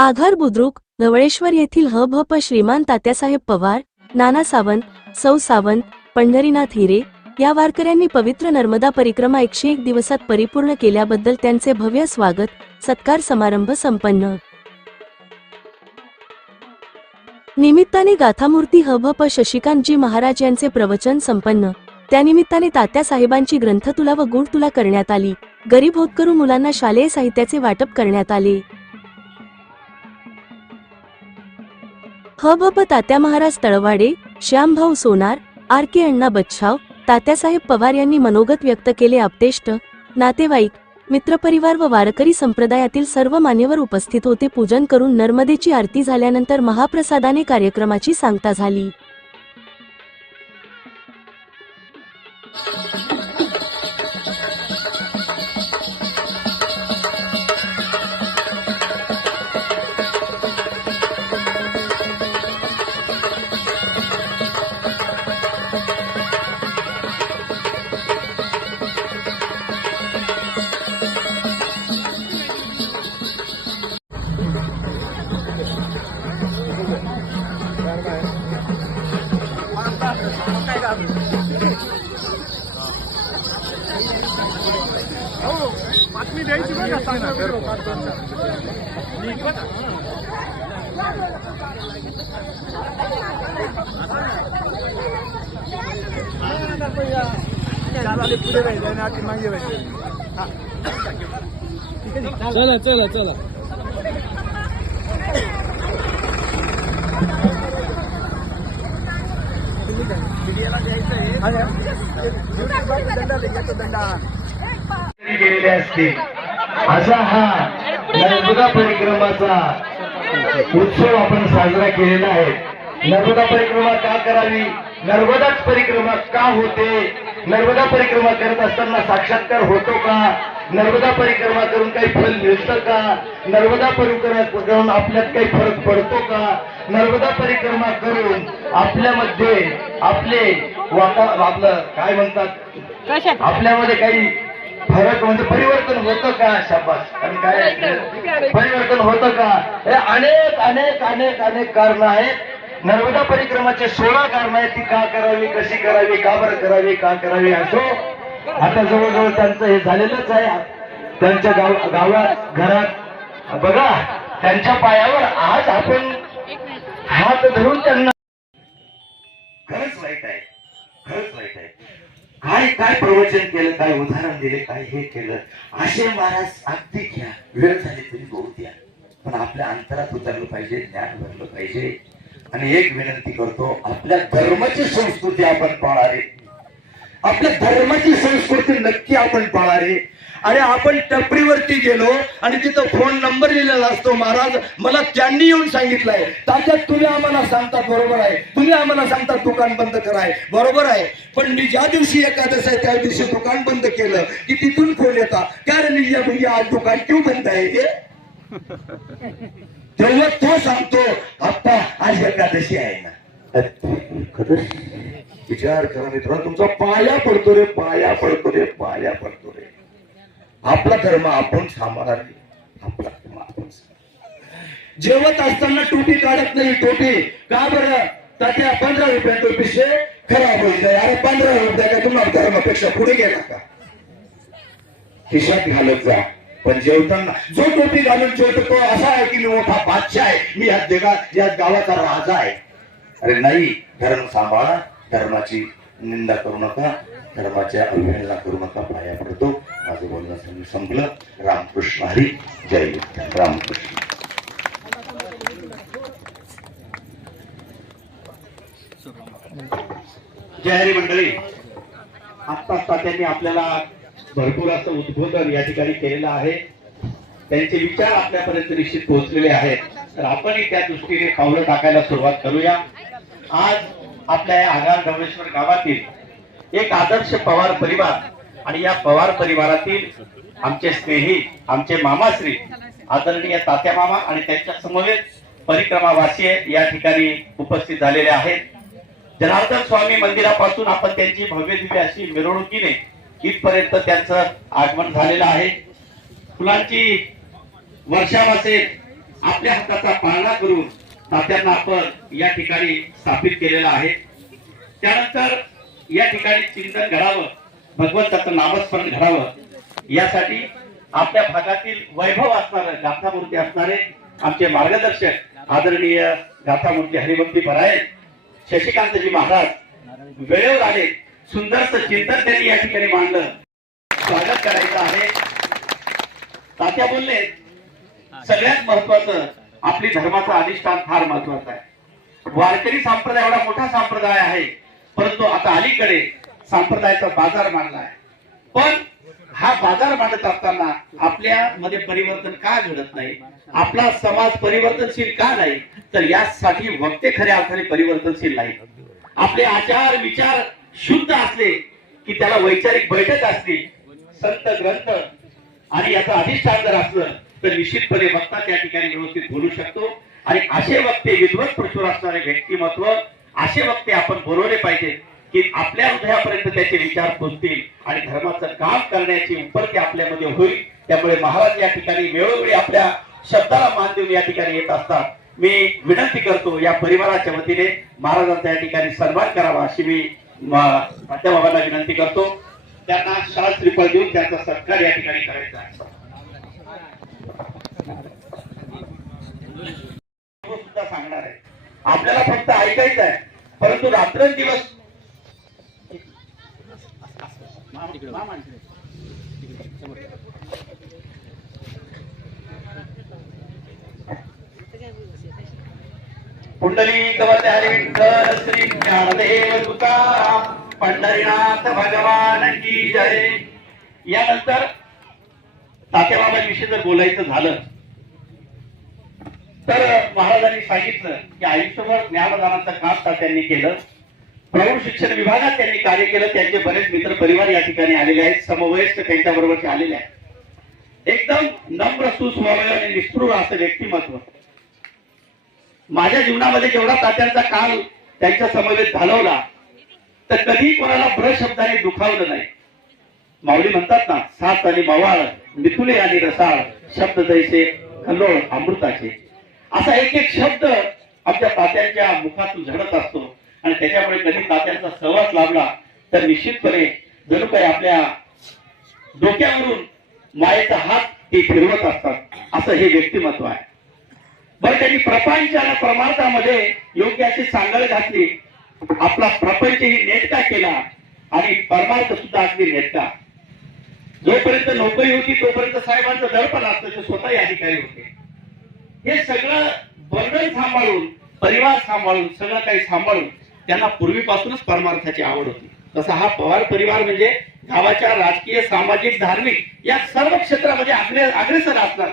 आघार बुद्रुक नवळेश्वर येथील हभप श्रीमान तात्यासाहेब पवार नाना सावंत सौ सावंत पंढरीनाथ हिरे या वारकऱ्यांनी पवित्र नर्मदा परिक्रमा एकशे एक दिवसात परिपूर्ण केल्याबद्दल त्यांचे भव्य स्वागत सत्कार समारंभ संपन्न. निमित्ताने गाथामूर्ती हभप शशिकांतजी महाराज यांचे प्रवचन संपन्न. त्यानिमित्ताने तात्यासाहेबांची ग्रंथतुला व गुणतुला करण्यात आली. गरीब होतकरू मुलांना शालेय साहित्याचे वाटप करण्यात आले. हबप तात्या महाराज तळवाडे श्यामभाऊ सोनार आर के अण्णा बच्छाव तात्यासाहेब पवार यांनी मनोगत व्यक्त केले आपतेष्ट नातेवाईक मित्रपरिवार व वारकरी संप्रदायातील सर्व मान्यवर उपस्थित होते. पूजन करून नर्मदेची आरती झाल्यानंतर महाप्रसादाने कार्यक्रमाची सांगता झाली. बातमी द्यायची बरं का सांगा. चालाले पुढे पाहिजे आणि आधी मागे पाहिजे चला चला चला गेलेले असा हा नर्मदा परिक्रमाचा उत्सव आपण साजरा केलेला आहे. नर्मदा परिक्रमा का करावी? नर्मदाच परिक्रमा का होते? नर्मदा परिक्रमा करत असताना साक्षात्कार होतो का? नर्मदा परिक्रमा करून काही फल मिळतं का? नर्मदा परिक्रमा करून आपल्यात काही फरक पडतो का? नर्मदा परिक्रमा करून आपल्यामध्ये आपले वाता आपलं काय म्हणतात? आपल्यामध्ये काही फरक म्हणजे परिवर्तन होतं का? शाबास. आणि काय? परिवर्तन होतं का? हे अनेक अनेक अनेक अनेक कारण आहेत. नर्मदा परिक्रमाचे सोळा कारण आहेत. ती का करावी? कशी करावी? का बरं करावी? का करावी? असो. आता जवळजवळ त्यांचं हे झालेलंच आहे. त्यांच्या गाव गावात घरात बघा त्यांच्या पायावर आज आपण हात धरून त्यांना खरंच वाईट आहे. खरंच वाईट आहे. काय काय प्रवचन केलं काय उदाहरण दिले काय हे केलं असे महाराज अगदी घ्या. वेळ झाली तरी होऊ द्या. पण आपल्या अंतरात उतरलं पाहिजे ज्ञान भरलं पाहिजे. आणि एक विनंती करतो आपल्या धर्माची संस्कृती आपण पाळावी. आपल्या धर्माची संस्कृती नक्की आपण पाळावी. आणि आपण टपरीवरती गेलो आणि तिथं फोन नंबर लिहिलेला असतो महाराज मला त्यांनी येऊन सांगितलंय. तात्यात तुम्ही आम्हाला सांगतात बरोबर आहे. तुम्ही आम्हाला सांगतात दुकान बंद कराय. बरोबर आहे. पण मी ज्या दिवशी एकादश आहे त्या दिवशी दुकान बंद केलं की तिथून फोन येता. कारण भैया भैया आज दुकान क्यों बंद आहे ते तेव्हा तो सांगतो आप्पा आज एकादशी आहे ना. विचार करा मित्रांनो तुमचा पाया पडतो रे पाया पडतो रे पाया पडतो रे. आपला धर्म आपण सांभाळावे आपला धर्म आपण जेवत असताना टोपी काढत नाही टोपी. का बरं? तात्या पंधरा रुपयाचा पिशे खराब होईल. अरे पंधरा रुपया का तुम्हाला धर्मापेक्षा पुढे गेला का खिशात घालत जा. पण जेवताना जो टोपी घालून जेवतो तो असा आहे की मी मोठा बादशाह आहे. मी या जगात या गावाचा राजा आहे. अरे नाही धर्म सांभाळा. धर्माची निंदा करू नका धर्माच्या अवहेलना करू नका पाया पडतो. माझं बोलणं संपलं. रामकृष्ण हरी. जय रामकृष्ण. जय हरी मंडळी. आत्ता आत्ता त्यांनी आपल्याला भरपूर असं उद्बोधन या ठिकाणी केलेलं आहे. त्यांचे विचार आपल्यापर्यंत निश्चित पोहोचलेले आहेत. तर आपणही त्या दृष्टीने पावलं टाकायला सुरुवात करूया. आज आपल्या या आगार डवळेश्वर गावातील एक आदर्श पवार परिवार आणि या पवार परिवारातील आमचे स्नेही आमचे मामाश्री आदरणीय तात्या मामा आणि त्यांच्या समवेत परिक्रमावासीय या ठिकाणी उपस्थित झालेले आहेत. जनार्दन स्वामी मंदिरापासून आपण त्यांची भव्य दिव्य अशी मिरवणुकीने इथपर्यंत त्यांचं आगमन झालेलं आहे. फुलांची वर्षाव असेल आपल्या हाताचा पाळणा करून तात्यांना आपण या ठिकाणी स्थापित केलेला आहे. त्यानंतर या ठिकाणी चिंतन घडावं भगवंताचं नामस्मरण घडावं यासाठी आपल्या भागातील वैभव असणारे गाथामूर्ती असणारे आमचे मार्गदर्शक आदरणीय गाथामूर्ती हरिभक्ती परायण शशिकांतजी महाराज वेळेवर आले सुंदरस चिंतन त्यांनी या ठिकाणी मांडलं. स्वागत करायचं आहे. तात्या बोलले सगळ्यात महत्वाचं आपली धर्माचं अधिष्ठान फार महत्वाचं आहे. वारकरी संप्रदाय एवढा मोठा संप्रदाय आहे परंतु आता अलीकडे संप्रदायाचा बाजार मांडला आहे. पण हा बाजार मांडत असताना आपल्या मध्ये परिवर्तन का घडत नाही? आपला समाज परिवर्तनशील का नाही? तर यासाठी वक्ते खऱ्या अर्थाने परिवर्तनशील नाही आपले आचार विचार शुद्ध असले की त्याला वैचारिक बैठक असली संत ग्रंथ आणि याचं अधिष्ठान जर असलं तर निश्चितपणे वक्ता त्या ठिकाणी व्यवस्थित बोलू शकतो. आणि असे वक्ते विद्वत प्रचुर असणारे व्यक्तिमत्व असे वक्ते आपण बोलवले पाहिजे की आपल्या हृदयापर्यंत त्याचे विचार पोचतील आणि धर्माचं काम करण्याची उपलब्धी आपल्यामध्ये होईल. त्यामुळे महाराज या ठिकाणी वेळोवेळी आपल्या शब्दाला मान देऊन या ठिकाणी येत असतात. मी विनंती करतो या परिवाराच्या वतीने महाराजांचा या ठिकाणी सन्मान करावा अशी मी बाबांना विनंती करतो. त्यांना शाल श्रीफळ देऊन त्यांचा सत्कार या ठिकाणी करायचा आहे. सुद्धा सांगणार आहे. आपल्याला फक्त ऐकायचं आहे. परंतु रात्रंदिवस पुंडलिक विठ्ठल श्री ज्ञानदेव तुकाराम पंढरीनाथ भगवान की जय. यानंतर तात्याबाबांविषयी जर बोलायचं झालं तर महाराजांनी सांगितलं की आयुष्यभर ज्ञानदानाचं काम तात्यांनी केलं? प्रौढ शिक्षण विभागात त्यांनी कार्य केलं. त्यांचे बरेच मित्र परिवार या ठिकाणी आलेले आहेत. समवयस्क त्यांच्या बरोबरचे आलेले आहेत. एकदम नम्र सुस्वभाव आणि निष्ठुर असं व्यक्तिमत्व. माझ्या जीवनामध्ये जेवढा तात्यांचा काल त्यांच्या समवेत घालवला तर कधी कोणाला ब्र शब्दाने दुखावलं नाही. माऊली म्हणतात ना सात आणि मवाळ मिथुले आणि रसाळ शब्द जैसे खल्लोळ अमृताचे. असा एक एक शब्द आमच्या तात्यांच्या मुखातून झडत असतो. आणि त्याच्यामुळे कधी तात्यांचा सहवास लाभला तर निश्चितपणे जणू काही आपल्या डोक्यावरून मायेचा हात ते फिरवत असतात. असं हे व्यक्तिमत्व आहे. बरं त्यांनी प्रपंच आणि परमार्थामध्ये योग्य अशी सांगड घातली. आपला प्रपंचही नेटका केला आणि परमार्थ सुद्धा अगदी नेटका. जोपर्यंत नोकरी होती तोपर्यंत साहेबांचं दडपण असतं ते स्वतःही अधिकारी होते. हे सगळं वर्णन सांभाळून परिवार सांभाळून सगळं काही सांभाळून त्यांना पूर्वीपासूनच परमार्थाची आवड होती. तसा हा पवार परिवार म्हणजे गावाच्या राजकीय सामाजिक धार्मिक या सर्व क्षेत्रामध्ये अग्रे अग्रेसर असणार.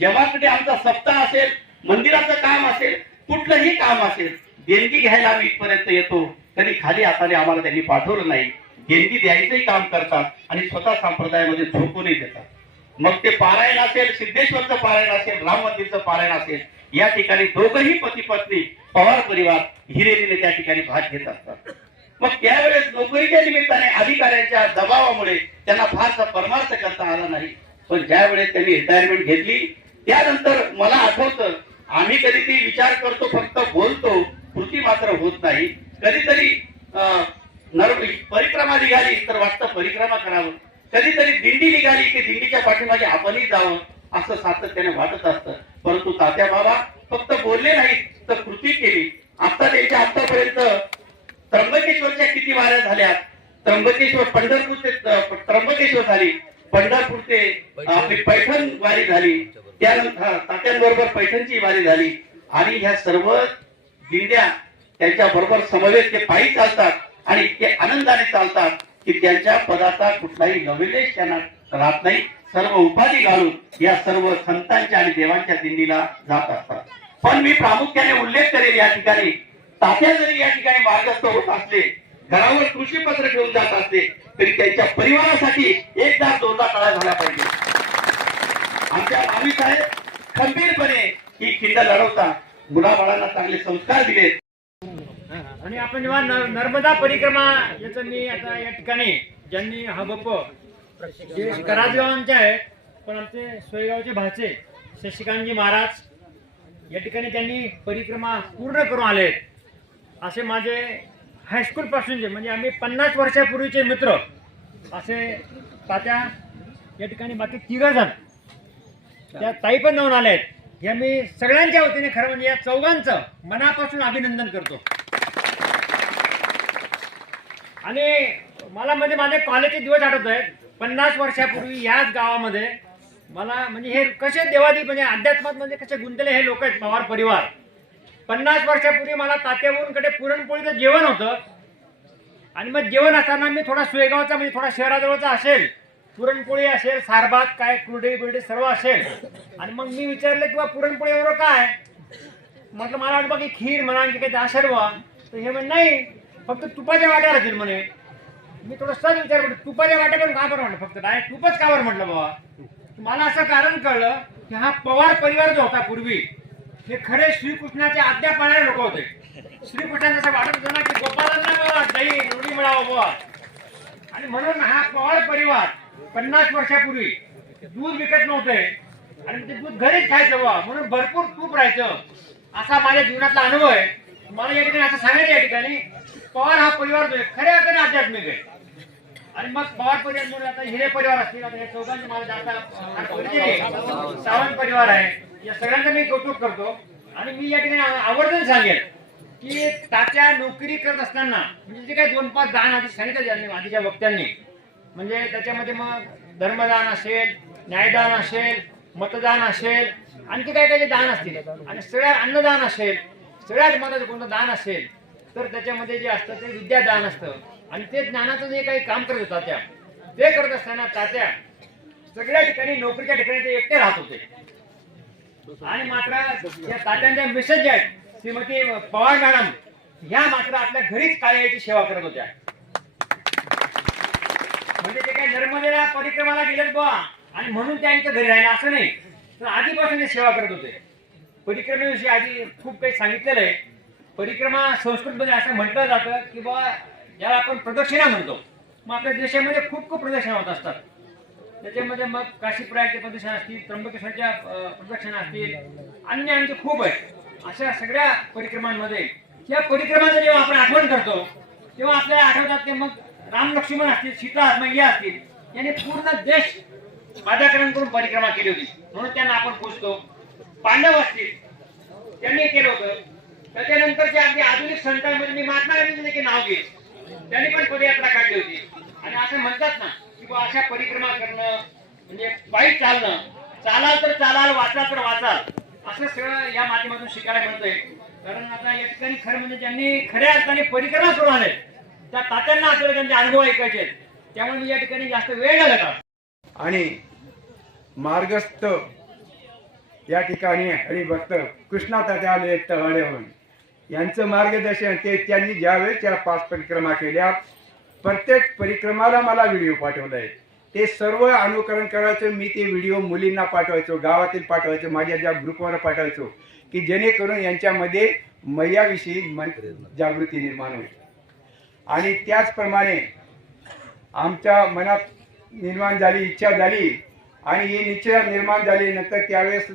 जेव्हा कुठे आमचा सप्ताह असेल मंदिराचं काम असेल कुठलंही काम असेल देणगी घ्यायला आम्ही इथपर्यंत येतो. कधी खाली हाताने आम्हाला त्यांनी पाठवलं नाही. देणगी द्यायचंही काम करतात आणि स्वतः संप्रदायामध्ये झोपूनही देतात. मग ते पारायण असेल सिद्धेश्वरचं पारायण असेल राम मंदिरचं पारायण असेल या ठिकाणी दोघंही पती पत्नी पवार परिवार हिरेरीने त्या ठिकाणी भाग घेत असतात. मग त्यावेळेस नोकरीच्या निमित्ताने अधिकाऱ्यांच्या दबावामुळे त्यांना फारसा परमार्थ करता आला नाही. पण ज्यावेळेस त्यांनी रिटायरमेंट घेतली त्यानंतर मला आठवतं आम्ही कधी ती विचार करतो फक्त बोलतो कृती मात्र होत नाही. कधीतरी अं, नर परिक्रमा निघाली तर वाटतं परिक्रमा करावं. कधीतरी दिंडी निघाली की दिंडीच्या पाठीमागे आपणही जावं असं सातत्याने वाटत असतं. परंतु तात्या बाबा फक्त बोलले नाहीत तर कृती केली. आता त्यांच्या आतापर्यंत त्र्यंबकेश्वरच्या किती वाऱ्या झाल्या त्र्यंबकेश्वर पंढरपूर ते त्र्यंबकेश्वर झाली. पंढरपूर ते आपली पैठण वारी झाली. त्यानंतर तात्यांबरोबर पैठणची वारी झाली. आणि ह्या सर्व दिंड्या त्यांच्या बरोबर समवेत ते पायी चालतात आणि ते आनंदाने चालतात. की त्यांच्या पदाचा कुठलाही नविलेश त्यांना राहत नाही. सर्व उपाधी घालून या सर्व संतांच्या आणि देवांच्या दिंडीला जात असतात. पण मी प्रामुख्याने उल्लेख करेल या ठिकाणी तात्या जरी या ठिकाणी मार्गस्थ होत असले घरावर कृषी पत्र घेऊन जात असले तरी त्यांच्या परिवारासाठी एकदा दोनदा टाळा झाला पाहिजे. आमच्या आम्ही साहेब खंबीरपणे ही खिंड लढवता मुलाबाळांना चांगले संस्कार दिलेत. आणि आपण जेव्हा नर्मदा परिक्रमा याचं मी आता या ठिकाणी ज्यांनी हा बप्प जे कराजगावांचे आहेत पण आमचे सोयगावचे भाचे शशिकांतजी महाराज या ठिकाणी त्यांनी परिक्रमा पूर्ण करून आले असे माझे हायस्कूल पासूनचे म्हणजे आम्ही पन्नास वर्षापूर्वीचे मित्र असे तात्या या ठिकाणी बाकी तिघ जण त्या ताई पण जाऊन आल्या आहेत. या मी सगळ्यांच्या वतीने खरं म्हणजे या चौघांचं मनापासून अभिनंदन करतो. आणि मला म्हणजे माझे कॉलेजचे दिवस आठवत आहेत पन्नास वर्षापूर्वी याच गावामध्ये मला म्हणजे हे कसे देवादी म्हणजे अध्यात्मात म्हणजे कसे गुंतले हे लोक आहेत पवार परिवार. पन्नास वर्षापूर्वी मला तात्यावरूनकडे पुरणपोळीचं जेवण होतं. आणि मग जेवण असताना मी थोडा सुयगावचा म्हणजे थोडा शहराजवळचा असेल. पुरणपोळी असेल सारभात काय कुरडे बिरडे सर्व असेल. आणि मग मी विचारलं किंवा पुरणपोळी बरोबर काय? म्हटलं मला वाटतं की खीर म्हणा की काही असेल तर हे म्हणजे नाही फक्त तुपाच्या वाट्या राहतील म्हणे. मी थोडं सहज विचार करतो तुपाच्या वाट्यावर का बरं म्हटलं फक्त डायरेक्ट तुपच का बरं म्हटलं बाबा. मला असं कारण कळलं की हा पवार परिवार जो होता पूर्वी हे खरे श्रीकृष्णाचे आद्या पाळणारे लोक होते. श्रीकृष्णांचं असं वाटत होतं ना की गोपालांना बाबा दही लोणी मिळावं बाबा आणि म्हणून हा पवार परिवार पन्नास वर्षापूर्वी दूध विकत नव्हते आणि ते दूध घरीच खायचं बा म्हणून भरपूर तूप राहायचं. असा माझ्या जीवनातला अनुभव आहे. मला या ठिकाणी असं सांगायचं या ठिकाणी पवार हा परिवार जो आहे खऱ्या अर्थाने आध्यात्मिक आहे. आणि मग पवार परिवार म्हणून आता हिरे परिवार असतील आता या चौघांचे मला सावंत परिवार आहे या सगळ्यांचं मी कौतुक करतो. आणि मी या ठिकाणी आवर्जून सांगेल की त्याच्या नोकरी करत असताना म्हणजे जे काही दोन पाच दान आधी सांगितलं आधीच्या वक्त्यांनी म्हणजे त्याच्यामध्ये मग धर्मदान असेल न्यायदान असेल मतदान असेल आणखी काय काय दान असतील आणि सगळ्यात अन्नदान असेल सगळ्यात महत्वाचं कोणतं दान असेल तर त्याच्यामध्ये जे असतं ते विद्यादान असतं. आणि ते ज्ञानाचं जे काही काम करत होता त्या ते करत असताना तात्या सगळ्या ठिकाणी नोकरीच्या ठिकाणी ते एकटे राहत होते. आणि मात्र या तात्यांच्या मिसेस ज्या आहेत श्रीमती पवार मॅडम ह्या मात्र आपल्या घरीच कार्याची सेवा करत होत्या. म्हणजे ते काही नर्मदेला परिक्रमाला गेलेत बुवा. आणि म्हणून त्यांच्या घरी राहिला असं नाही. तर आधीपासून ते सेवा करत होते. परिक्रमेविषयी आधी खूप काही सांगितलेलं आहे. परिक्रमा संस्कृतमध्ये असं म्हटलं जातं की बाबा ज्याला आपण प्रदक्षिणा म्हणतो. मग आपल्या देशामध्ये खूप खूप प्रदक्षिणा होत असतात. त्याच्यामध्ये मग काशी प्रदक्षिणा असतील त्र्यंबकेश्वरच्या प्रदक्षिणा असतील अन्य आणखी खूप आहेत. अशा सगळ्या परिक्रमांमध्ये या परिक्रमाचं जेव्हा आपण आठवण करतो तेव्हा आपल्याला आठवतात ते मग राम लक्ष्मण असतील सीता मैया असतील यांनी पूर्ण देश बाधाकरण करून परिक्रमा केली होती. म्हणून त्यांना आपण पूजतो. पांडव असतील त्यांनी केलं होतं. त्याच्यानंतर जे अगदी आधुनिक संतांमध्ये मी महात्मा गांधीचं देखील नाव घेईन. त्यांनी पण पदयात्रा काढली होती. आणि असं म्हणतात ना की बुवा अशा परिक्रमा करणं म्हणजे बाईक चालणं चालाल तर चालाल वाचाल तर वाचाल असं सगळं या माध्यमातून शिकायला मिळतंय कारण आता या ठिकाणी खरं म्हणजे ज्यांनी खऱ्या अर्थाने परिक्रमा करून आले त्या तात्यांना आपल्याला त्यांचे अनुभव ऐकायचे त्यामुळे मी या ठिकाणी जास्त वेळ न आणि मार्गस्थ या ठिकाणी हरिभक्त कृष्णात आले म्हणून यांचं मार्गदर्शन ते त्यांनी ज्यावेळेस त्या पाच परिक्रमा केल्या प्रत्येक परिक्रमाला मला व्हिडिओ पाठवलाय. ते सर्व अनुकरण करायचं मी ते व्हिडिओ मुलींना पाठवायचो गावातील पाठवायचो माझ्या ज्या ग्रुपवर पाठवायचो की जेणेकरून यांच्यामध्ये मैयाविषयी मन जागृती निर्माण होईल. आणि त्याचप्रमाणे आमच्या मनात निर्माण झाली इच्छा झाली आणि ही इच्छा निर्माण झाली नंतर त्यावेळेस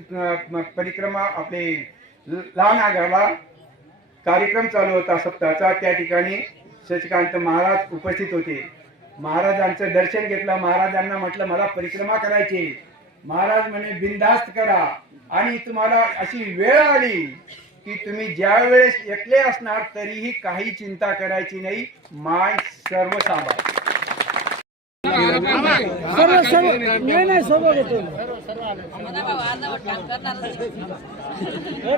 परिक्रमा आपले लहान आगाला कार्यक्रम चालू होता सप्ताहाचा. त्या ठिकाणी शशिकांत महाराज उपस्थित होते. महाराजांचं दर्शन घेतलं. महाराजांना म्हटलं मला परिक्रमा करायची महाराज म्हणे बिनधास्त करा. आणि तुम्हाला अशी वेळ आली की तुम्ही ज्या वेळेस एकले असणार तरीही काही चिंता करायची नाही. माय सर्व सांभाळ सर्व सर्व. नाही नाही सर्व घेतो हे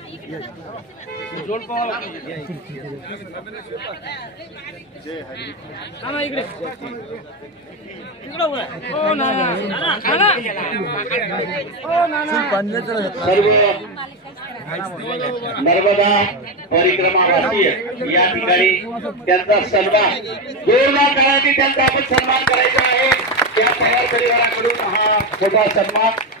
पुढे घ्या. जा नर्मदा परिक्रमावासी या ठिकाणी त्यांचा सन्मान दोन लाख त्यांचा आपण सन्मान करायचा आहे त्या तयार परिवाराकडून हा छोटा सन्मान